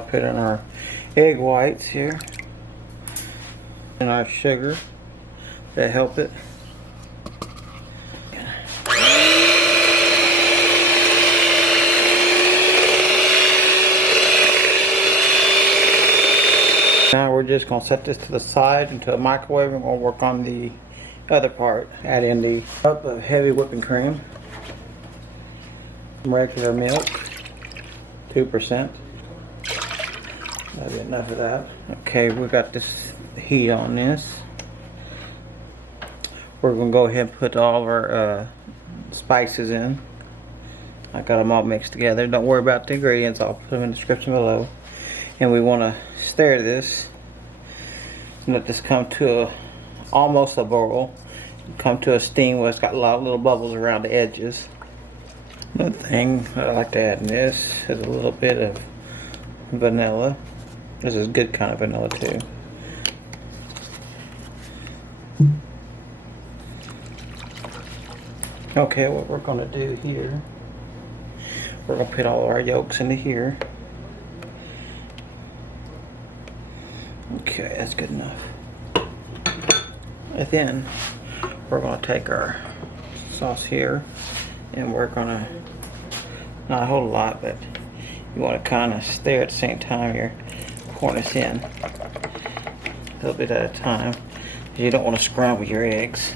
gonna put in our egg whites here and our sugar to help it. Now we're just going to set this to the side into a microwave and we'll work on the other part. Add in the cup of heavy whipping cream, regular milk, 2%. That'll be enough of that. Okay, we got this heat on this. We're going to go ahead and put all of our spices in. I got them all mixed together. Don't worry about the ingredients, I'll put them in the description below. And we want to stir this and let this come to almost a boil, come to a steam where it's got a lot of little bubbles around the edges. Another thing that I like to add in this is a little bit of vanilla. This is good kind of vanilla too. Okay, what we're going to do here, we're going to put all of our yolks into here. Okay, that's good enough. And then we're going to take our sauce here and we're going to, not a whole lot, but you want to kind of stir at the same time you're pouring this in. A little bit at a time. You don't want to scramble your eggs.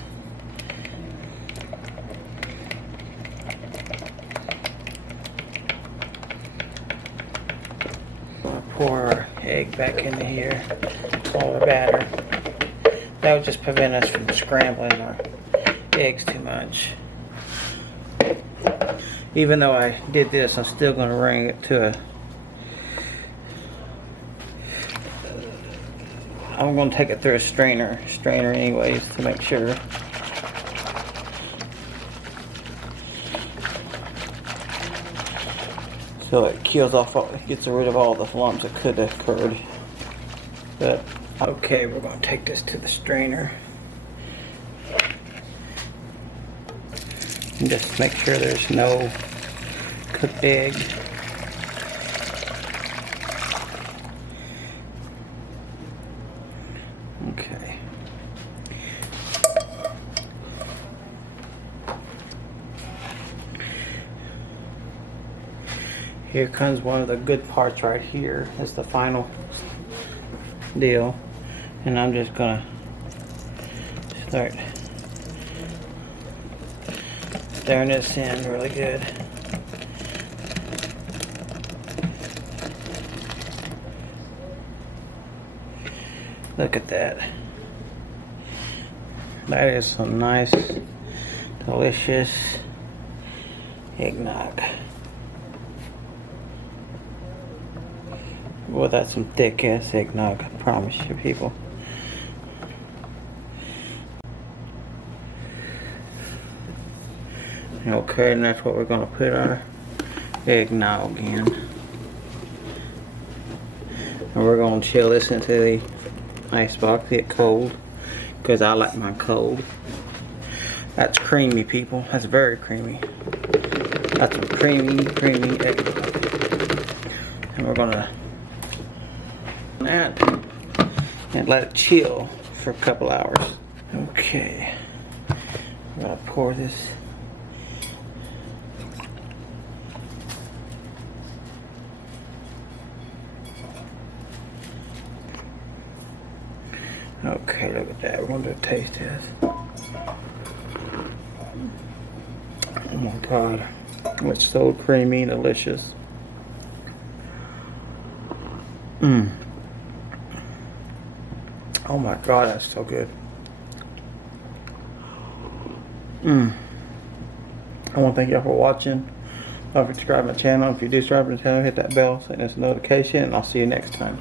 Pour our egg back into here, all our batter. That would just prevent us from scrambling our eggs too much. Even though I did this, I'm still going to wring it to a... I'm going to take it through a strainer anyways to make sure. So it kills off, gets rid of all the lumps that could have occurred. But okay, we're going to take this to the strainer and just make sure there's no cooked egg. Okay. Here comes one of the good parts right here. It's the final deal. And I'm just gonna start stirring this in really good. Look at that. That is some nice, delicious eggnog. Well, that's some thick ass eggnog, I promise you people. Okay, and that's what we're going to put our eggnog in. And we're going to chill this into the ice box, get cold, because I like mine cold. That's creamy, people. That's very creamy. That's some creamy eggnog. And we're going to that and let it chill for a couple hours. Okay, I'm gonna pour this. Okay, look at that. We're gonna do a taste test. Oh my god, it's so creamy and delicious. Oh my god, that's so good. I want to thank y'all for watching. Don't forget to subscribe to my channel. If you do subscribe to the channel, hit that bell so there's a notification, and I'll see you next time.